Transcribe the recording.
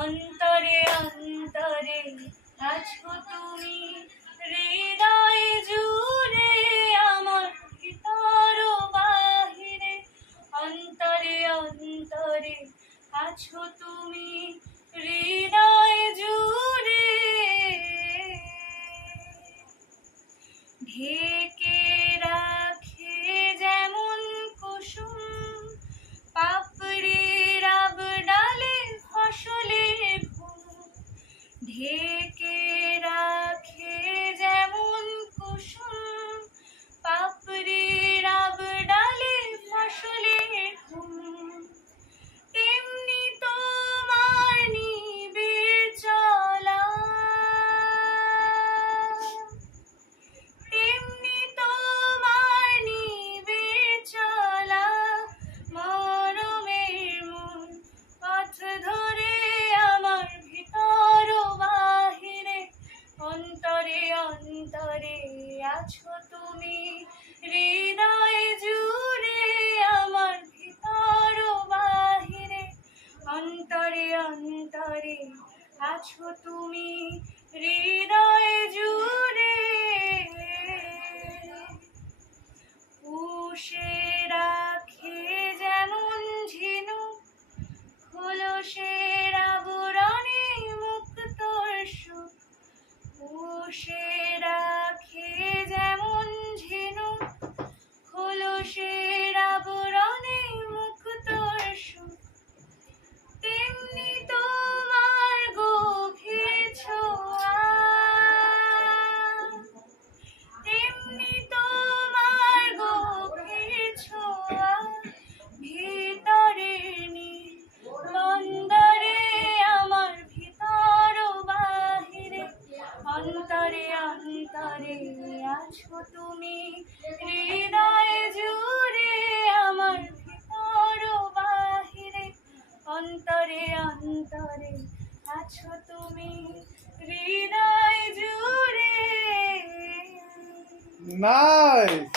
অন্তরে অন্তরে আছো তুমি, হৃদয় জুড়ে আমার ভিতর বাহিরে। অন্তরে অন্তরে আছো তুমি, হৃদয় জুড়ে। ঢেকে রাখে যেমন কুসুম পাপড়ির আবডালে ফসলের ঘুম। ঢেকে রাখে যেমন কুসুম পাপড়ির আবডালে ফসলের ঘুম। তেমনি তোমার নিবিড় চলা, তেমনি তোমার নিবিড় চলা। মরমের মূল পথ ধরে আমার ভিতর বাহিরে। অন্তরে অন্তরে আছো তুমি, হৃদয় জুড়ে আমার ভিতর বাহিরে। অন্তরে অন্তরে আছো তুমি, হৃদয় জুড়ে। পুষে রাখে যেমন ঝিনুক খোলসের আবরণে মুক্তোর সুখ। পুষে রাখে যেমন ঝিনুক খোলসের আবরণে মুক্তোর সুখ। তেমনি তোমার গভীর ছোঁয়া, তেমনি তোমার গভীর ছোঁয়া। ভিতরের নীল বন্দরে আমার ভিতর বাহিরে। অন্তরে অন্তরে আছো তুমি, হৃদয় জুড়ে আমার ভিতর বাহিরে। অন্তরে অন্তরে আছো তুমি, হৃদয় জুড়ে। নাইস।